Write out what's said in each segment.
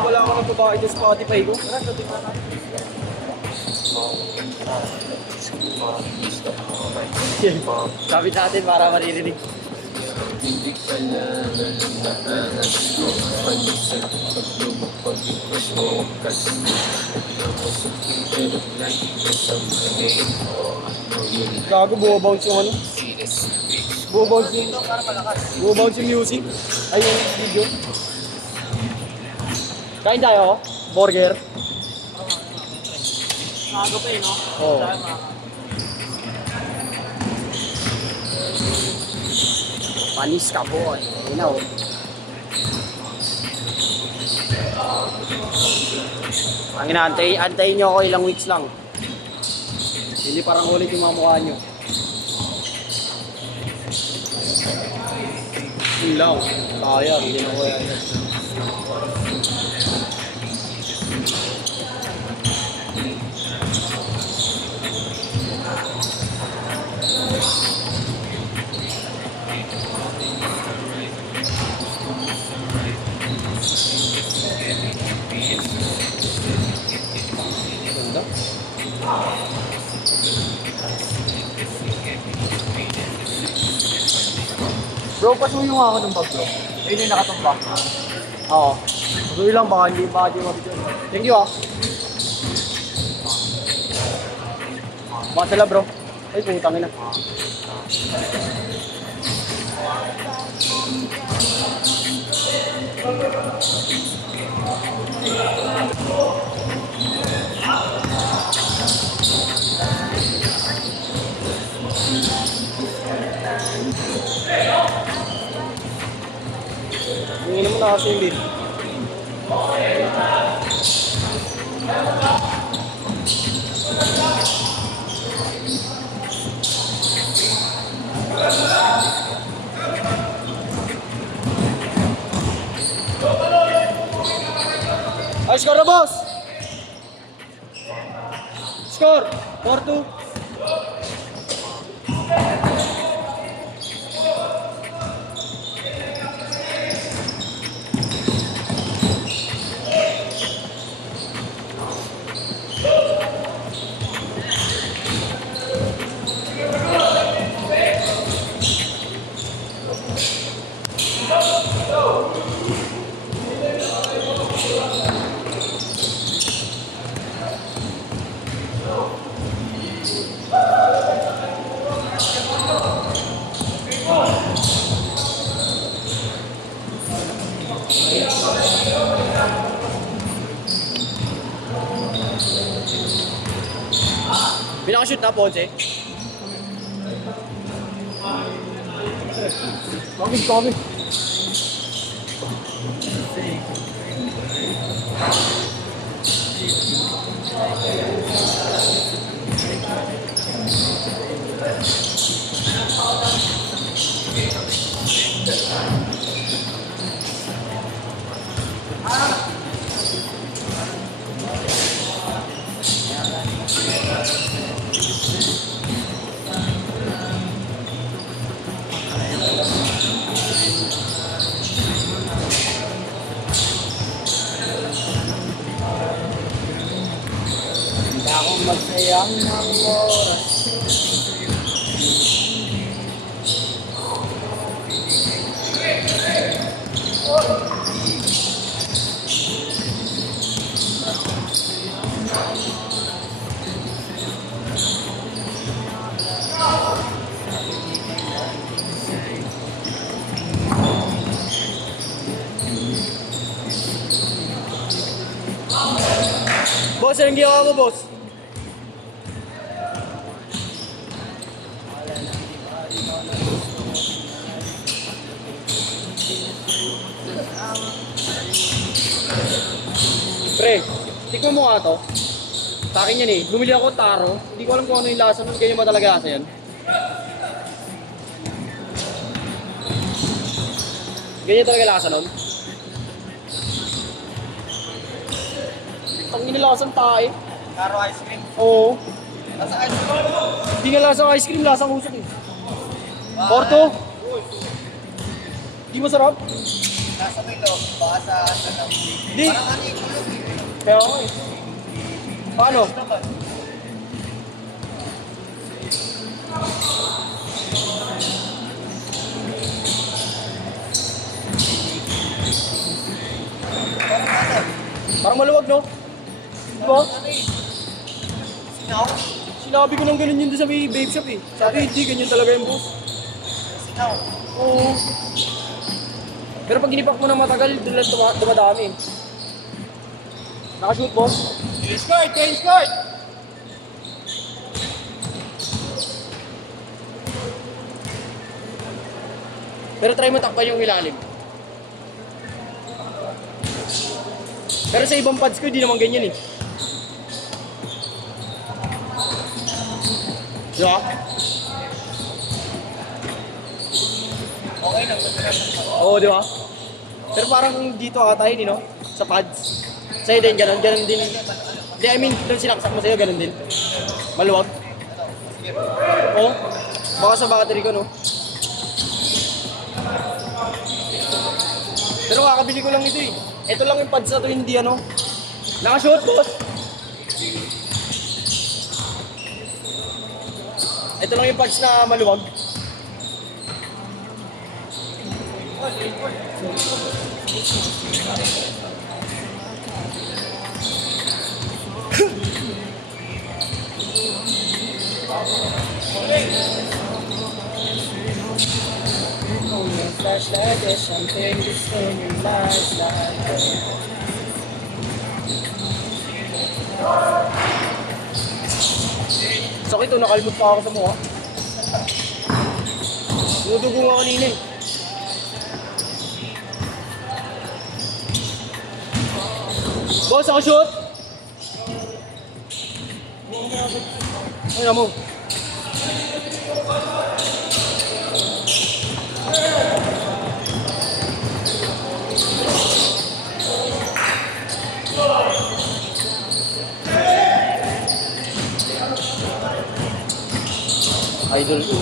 Wala ako ng babae sa Spotify ko. Sabi natin para maririnig. Gago, bumabounce yung ano? Bumabounce yung music. Ay, yung video. Kain tayo, burger. Maaga pa no? Oo. Panis ka, boy. Ayun na, oh. Ang antayin nyo ako ilang weeks lang. Hindi parang ulit yung mga mukha nyo. Yun lang. Sayang, hindi na ko yan. Ganda. Bro, pasuyo nga ako ng bag, bro. Ayun yung nakatumba. Oo. Pasuyo lang, baka hindi mabidyo. Thank you, ah. Baka sila, bro. Ay, putang ina. Hindi naman na kasi hindi. Ay, score na, boss! Score! 4-2. Pinaka-shoot na, Ponce. Bakit? Hindi akong magsayang ng oras. Boss, anong ginawa mo, boss? Pre, tikman mo nga to. Sa akin yan eh. Bumili ako taro. Hindi ko alam kung ano yung lasa nun. Ganyan ba talaga lasa yan? Ganyan talaga lasa nun? Ang inilasang tae. Karo ice cream. Oo. Nasa ice cream. Hindi nga lasang ice cream, lasang usok eh. Porto. Di masarap. nasa may loob, baka sa ano lang. Di. Parang ano yung kulog eh. Kaya ako eh. Paano? Naman. Parang ano? Parang maluwag, no? Diba? Ano eh? Sinaw? Sinabi ko nang ganun yun doon sa may vape shop eh. Sabi, hindi, ganyan talaga yung boss. Sinaw. Oo. Pero pag inipak mo ng matagal, doon lang dumadami. Nakashoot, boss? Change card! Change card! Pero try mo takpan yung ilalim. Pero sa ibang pads ko, di naman ganyan eh. Diba? Okay lang. Oo, di ba? Pero parang dito ata yun, no? Sa pads. Sa'yo din, ganun din. Hindi, I mean, doon sinaksak mo sa'yo, ganun din. Maluwag. Oo. Baka sa battery ko, no? Pero kakabili ko lang ito eh. Ito lang yung pads na to, hindi ano. Nakashoot, boss! Ito lang yung pads na maluwag. Flashlight, there's something that's in your life like sakit to, nakalmot pa ako sa mukha. Dudugo nga kanina eh. Boss, ako shoot! Ay, mo. Idol ko.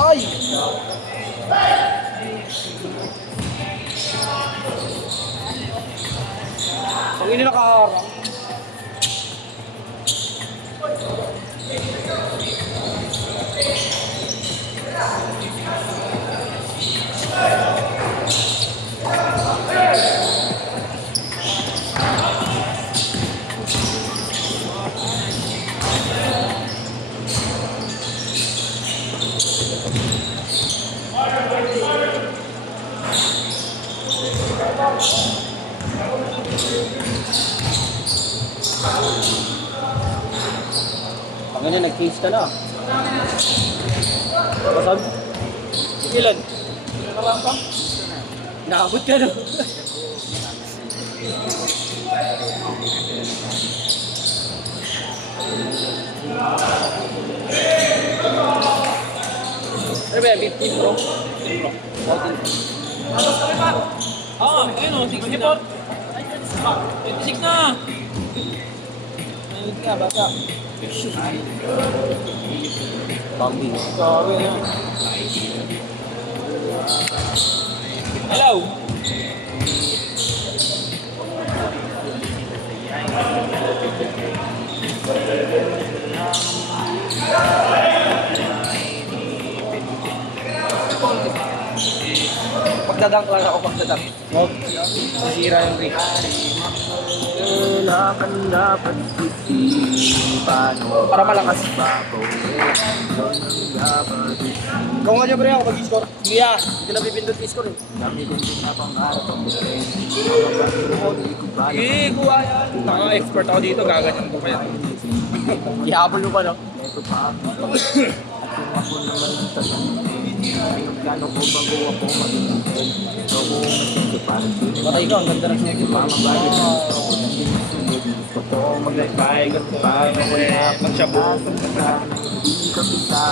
Ay! Pag ini nakaharang. Pag ganyan, nag-case ka na. Basag? Ilan? Nakarampang? Nakabot ka na. Ano ba yan? 15 Pro? 14 Pro. Oo, ayun o, 60 na. 26 na! Ayun ka, bata. Bambi. Sabi na. Hello! Pagdadunk lang ako, pagdadunk. Huwag. Sisira yung rig. Kailangan dapat isipin paano Para malakas. babawin. Dapat Kung nga niya pre ako mag-score. Sige ah. Hindi na pipindot i-score eh. gamitin din na pangarap ang buhay. Sige, kuha yan. Naka-expert ako dito, gaganyan ko kaya. Ihabol mo pa no? Ito pa ako. At kung ako naman ang tatanungin, kano ko bago ako mag-ibig. Ako masindi para sino. Patay ko, ang ganda ng sige. Mga bagay na gusto ko nang sinusunod. Gusto ko mag-reply kasi paano wala pang Magshabong. hindi ka bisa.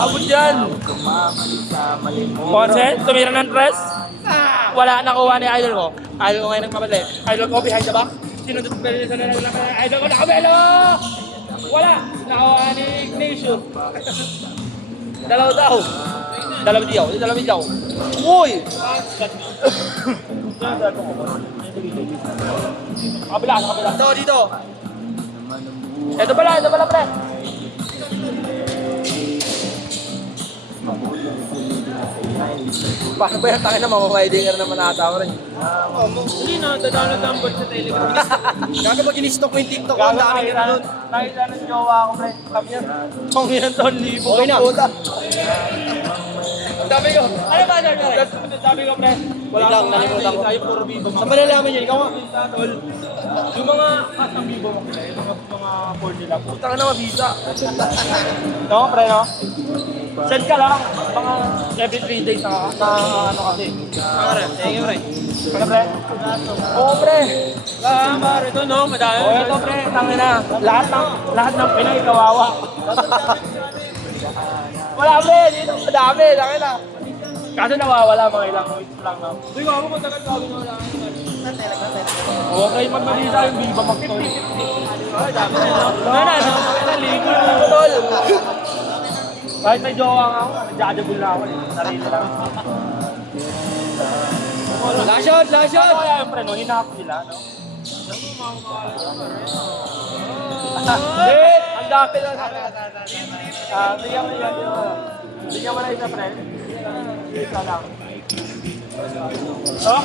Abot yan! Kumakalisa, mali mo. Consen, tumira ng press. Wala nakuha ni idol ko. Idol ko ngayon nagmamadali. Idol ko behind the back. Sinundot ko sa nalalaki. Idol ko nakabelo! Wala! Nakuha ni Ignatius. Dalaw daw. Dalaw diyaw. Uy! Kabila. Dito, dito. Ito pala, pre. Paano ba yung takin na mamamaidinger naman ata ko rin? Hindi na, dadalo ang bot sa Telegram. Gaga pag in-stock ko yung TikTok ko, ang dami ka doon. Nakita ng jowa ko, pre. Kami yan. Pang yan, 1,000. Okay na. Ang dami ko. Ano ba, Dar? Ang dami ko, pre. Wala lang, nalimutan ko. Tayo puro bibo. Saan ba nalaman yun? Ikaw nga. Tol. Yung mga kasang bibo mo sila, yung mga porn nila, putang na mabisa. No, pre, no? Send ka lang, mga every 3 days na ano kasi. Thank you, pre. Ano, pre? Oo, pre. Pare, ito, no? Madami. Oo, ito, pre. Tangin na. Lahat ng Pinoy kawawa. Wala, pre. Dito, madami. Tangin na. Kaso nawawala mga ilang weeks lang, no? Hindi ko ako matagal sabi na wala. Okay, magmalisa yung biba mag-tol. Ay, dami na, no? No? Ligo na, tol. Kahit may jowa nga ako, nagjajabul na ako eh. Sarili lang. Last shot! Ano kaya yung pre, no? Hinahap nila, no? Shit! Ang dami lang. Bigyan mo yan. Bigyan mo na isa, pre. Isa lang. Oh?